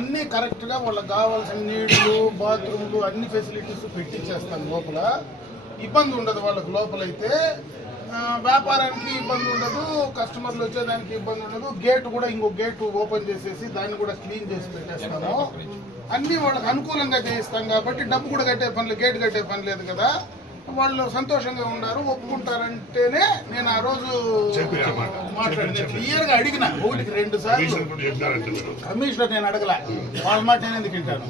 అన్నీ కరెక్ట్గా వాళ్ళకి కావాల్సిన నీళ్లు బాత్రూమ్లు అన్ని ఫెసిలిటీస్ పెట్టించేస్తాం. లోపల ఇబ్బంది ఉండదు వాళ్ళకు. లోపలైతే వ్యాపారానికి ఇబ్బంది ఉండదు, కస్టమర్లు వచ్చేదానికి ఇబ్బంది ఉండదు. గేట్ కూడా ఇంకో గేట్ ఓపెన్ చేసేసి దాన్ని కూడా క్లీన్ చేసి పెట్టేస్తాము. అన్నీ వాళ్ళకి అనుకూలంగా చేయిస్తాం కాబట్టి డబ్బు కూడా కట్టే పని, గేట్ కట్టే పని లేదు కదా. వాళ్ళు సంతోషంగా ఉన్నారు, ఒప్పుకుంటారంటేనే నేను ఆ రోజు మాట్లాడిన క్లియర్గా అడిగిన. 1-2 సార్లు కమిషనర్ నేను అడగల, వాళ్ళ మాట నేను ఎందుకు వింటాను.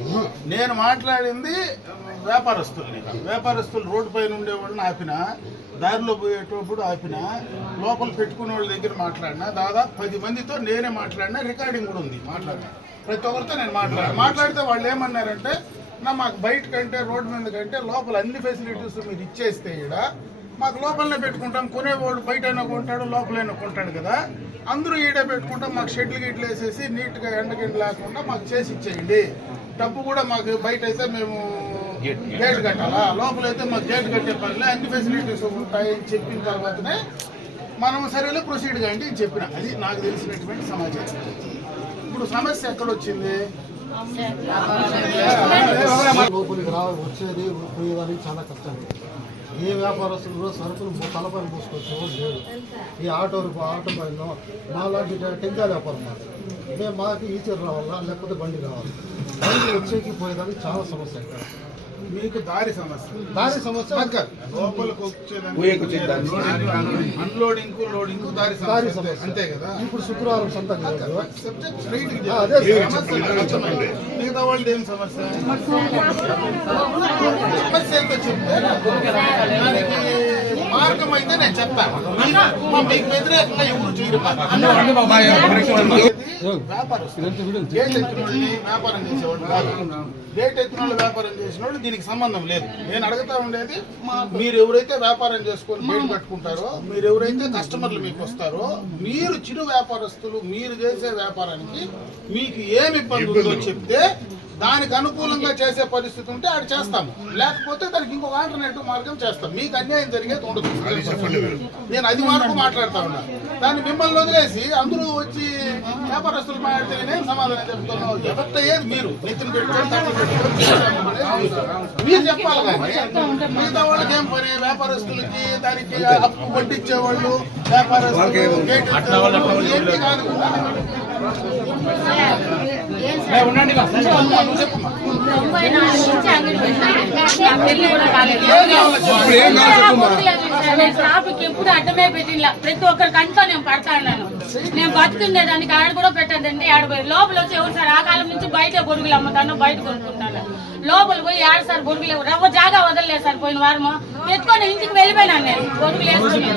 నేను మాట్లాడింది వ్యాపారస్తులు రోడ్డు పైన ఉండేవాళ్ళని ఆపిన, దారిలో పోయేటప్పుడు ఆపిన, లోపల పెట్టుకునే వాళ్ళ దగ్గర మాట్లాడినా. దాదాపు 10 మందితో నేనే మాట్లాడినా, రికార్డింగ్ కూడా ఉంది. మాట్లాడినా ప్రతి ఒక్కరితో నేను మాట్లాడితే వాళ్ళు ఏమన్నారంటే, మాకు బయట కంటే రోడ్డు మీద కంటే లోపల అన్ని ఫెసిలిటీస్ మీరు ఇచ్చేస్తే ఇక్కడ మాకు లోపలనే పెట్టుకుంటాం. కొనేవాడు బయటైనా కొంటాడు, లోపలైనా కొంటాడు కదా, అందరూ ఈడే పెట్టుకుంటాం. మాకు షెడ్లు గిట్లు వేసేసి నీట్గా ఎండగండి లేకుండా మాకు చేసి ఇచ్చేయండి. డబ్బు కూడా మాకు బయట అయితే మేము గేట్ కట్టాలా, లోపలైతే మాకు గేట్ కట్టే పనిలే, అన్ని ఫెసిలిటీస్ ఉంటాయని చెప్పిన తర్వాతనే మనం సరేలే ప్రొసీడ్ కాండి అని చెప్పిన. అది నాకు తెలిసినటువంటి సమాచారం. ఇప్పుడు సమస్య ఎక్కడొచ్చింది? లోపలికి వచ్చేది పోయేదానికి చాలా కష్టం. ఏ వ్యాపారస్తులు కూడా సరుకులు తలపైన పోసుకొచ్చేవాళ్ళు లేరు. ఈ ఆటో పైన నాలాంటి టెంకాయ వ్యాపారం మేము మాకు ఈచర్ రావాలా, లేకపోతే బండి కావాలి. బండి వచ్చేకి పోయేదానికి చాలా సమస్య. మీకు దారి సమస్య లోపలికి అన్లోడింగ్ లోడింగ్ దారి సమస్య అంతే కదా. ఇప్పుడు శుక్రవారం సంత మిగతా వాళ్ళు ఏం సమస్య ఏంటో చెప్తే దానికి మార్గం అయితే నేను చెప్తాను. మీకు వ్యతిరేకంగా ఎవరు చేయరు. గేట్ ఎత్తిన వ్యాపారం చేసేవాళ్ళు కాదు. గేట్ ఎత్తిన వాళ్ళు వ్యాపారం చేసిన వాళ్ళు దీనికి సంబంధం లేదు. నేను అడుగుతా ఉండేది, మీరు ఎవరైతే వ్యాపారం చేసుకొని గేట్ కట్టుకుంటారో, మీరు ఎవరైతే కస్టమర్లు మీకు వస్తారో, మీరు చిరు వ్యాపారస్తులు మీరు చేసే వ్యాపారానికి మీకు ఏమి ఇబ్బంది ఉందో చెప్తే దానికి అనుకూలంగా చేసే పరిస్థితి ఉంటే అది చేస్తాము. లేకపోతే దానికి ఇంకొక ఆల్టర్నేటివ్ మార్గం చేస్తాం. మీకు అన్యాయం జరిగేది ఉండదు. నేను అది వరకు మాట్లాడుతా ఉన్నా. దాన్ని మిమ్మల్ని వదిలేసి అందరూ వచ్చి వ్యాపారస్తులు మాట్లాడితే నేనేం సమాధానం చెప్తున్నాను? ఎవరితయ్యేది మీరు నెత్తిని పెట్టుకొని మీరు చెప్పాలి. కానీ మిగతా వాళ్ళకి ఏం పని? వ్యాపారస్తులకి దానికి అప్పు పట్టించేవాళ్ళు, వ్యాపారస్తులు గేట్ ఏంటి కాదు. ట్రాఫిక్ ఎప్పుడు అడ్డమే పెట్టిలా. ప్రతి ఒక్కరికి అంతా నేను పడతా ఉన్నాను. నేను బతుకుండేదానికి ఆడ కూడా పెట్టదండి. ఆడ లోపల వచ్చి ఎవరు సార్ ఆ కాలం నుంచి బయట బొరుగులు అమ్ముతాను, బయట కొనుక్కుంటాను. లోపల పోయి ఆడ సార్ బొరుగులు రవ్వ జాగా వదలలేదు సార్. పోయిన వారము ఎత్తుకొని ఇంటికి వెళ్ళిపోయినాను నేను. బొరుగులు వేసుకొని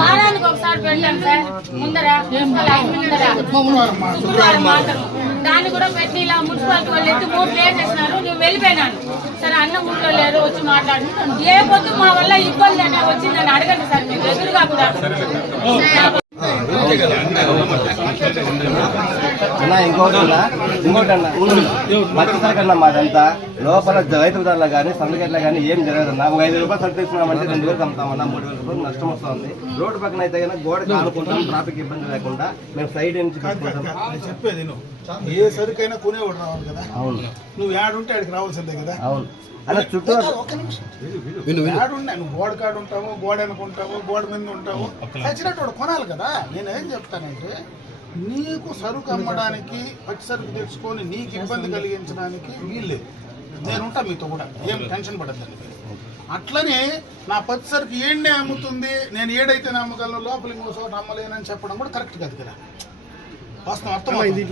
వారానికి ఒకసారి పెట్టాను సార్. ముందర శుక్రవారం మాత్రం దాన్ని కూడా పెట్టి ఇలా మున్సిపాలిటీ వాళ్ళు ఎత్తి 3 ప్లేస్ చేసినారు. నేను వెళ్ళిపోయినాను సార్. అన్న ఊళ్ళో లేరు, వచ్చి మాట్లాడి ఏ పొద్దు మా వల్ల ఇబ్బంది అనే వచ్చిందని అడగండి సార్. మీకు ఎదురుగా కూడా ఇంకోటన్నా మత్స్యకన్నా మాదంతా లోపల రైతుల ధరలు కానీ సందగట్ల కానీ ఏం జరగదన్నా. ఒక 5 రూపాయలు సరుకు తీసుకున్నామంటే 2,000 అమ్ముతామన్నా, 3,000 రూపాయలు నష్టం వస్తుంది. రోడ్డు పక్కన అయితే కన్నా గోడకి ఆనుకుంటాం, ట్రాఫిక్ ఇబ్బంది లేకుండా మేము సైడ్ నుంచి చెప్పేది. నువ్వు ఏ సరుకైనా కొనేవాడు రావాలి కదా. అవును, నువ్వు ఏడుంటే ఆడికి రావాల్సిందే కదా. అవును, అలా చుట్టూ నువ్వు గోడ కాడు ఉంటావు, గోడ అనుకుంటావు, గోడ మీద ఉంటావు, నచ్చినట్టు కొనాలి కదా. నేనేం చెప్తానంటే, నీకు సరుకు అమ్మడానికి పచ్చి సరుకు తెచ్చుకొని నీకు ఇబ్బంది కలిగించడానికి వీల్లేదు. నేనుంటా మీతో కూడా, ఏం టెన్షన్ పడద్దండి. అట్లనే నా పచ్చి సరుకు ఏడే అమ్ముతుంది, నేను ఏడైతే అమ్మగలను, లోపలికి ఇంకో చోట అమ్మలేనని చెప్పడం కూడా కరెక్ట్ కాదు కదా. వాస్తవం అర్థమైంది.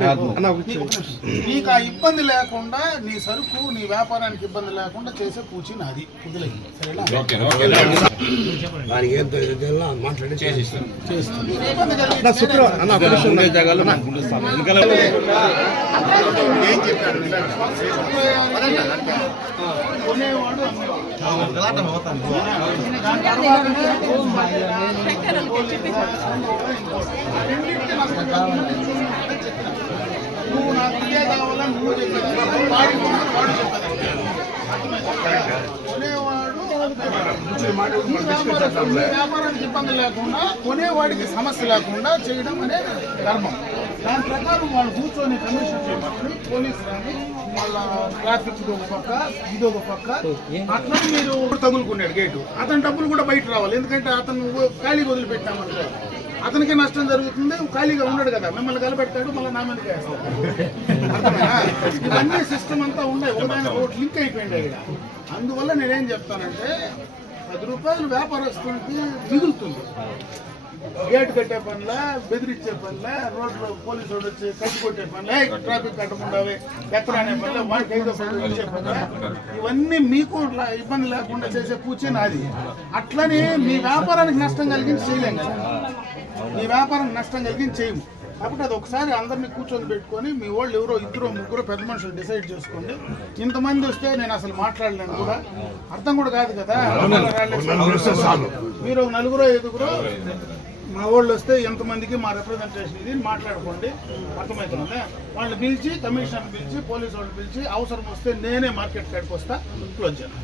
నీకు ఆ ఇబ్బంది లేకుండా నీ సరుకు నీ వ్యాపారానికి ఇబ్బంది లేకుండా చేసే పూచి నాది. కుదిలేదు సరేనా? ఏం చెప్పాడు కొనేవాడు నువ్వు నాకు ఇదే కావాలని నువ్వు చెప్పేది, వాడు చెప్పేది. కొనేవాడు మీ వ్యాపారానికి ఇబ్బంది లేకుండా కొనేవాడికి సమస్య లేకుండా చేయడం అనేది ధర్మం. దాని ప్రకారం వాళ్ళు కూర్చొని కమిషన్ చేయమని పోలీసు రాని వాళ్ళ ట్రాఫిక్ ఒక పక్క ఇది ఒక పక్క అట్లా మీరు తగులుకున్నాడు గేటు, అతని డబ్బులు కూడా బయట రావాలి. ఎందుకంటే అతను ఖాళీ వదిలిపెట్టామనుకో అతనికి నష్టం జరుగుతుంది, ఖాళీగా ఉన్నాడు కదా, మిమ్మల్ని కలబెట్టాడు, మళ్ళీ నా మీదకి వేస్తాడు. అర్థమైనా? ఇవన్నీ సిస్టమ్ అంతా ఉన్నాయి, ఒకదాని ఒకటి లింక్ అయిపోయింది ఇక్కడ. అందువల్ల నేనేం చెప్తానంటే 10 రూపాయలు వ్యాపారస్తులకి మిగులుతుంది. గేట్ కట్టే పనిలా, బెదిరించే పనిలా, రోడ్లో పోలీసు వాడు వచ్చి కట్టి కొట్టే పనిలా, ట్రాఫిక్ కట్టకుండావే ఎక్కడనే పనిలా, వాడికి 5 రూపాయలు ఇచ్చే పనిలా, ఇవన్నీ మీకు ఇబ్బంది లేకుండా చేసే పూచే నాది. అట్లనే మీ వ్యాపారానికి నష్టం కలిగించి చేయలేం కదా, మీ వ్యాపారానికి నష్టం కలిగించి చేయము. కాబట్టి అది ఒకసారి అందరినీ కూర్చొని పెట్టుకొని మీ వాళ్ళు ఎవరో 2-3 పెద్ద మనుషులు డిసైడ్ చేసుకోండి. ఇంతమంది వస్తే నేను అసలు మాట్లాడలేను కూడా, అర్థం కూడా కాదు కదా. మీరు 4-5 మా వాళ్ళు వస్తే ఎంతమందికి మా రిప్రజెంటేషన్ ఇది మాట్లాడుకోండి, అర్థమవుతుంది. వాళ్ళు పిలిచి కమిషనర్ పిలిచి పోలీసు వాళ్ళు పిలిచి అవసరం వస్తే నేనే మార్కెట్ కాడికి వస్తా, క్లోజ్ చేయాలి.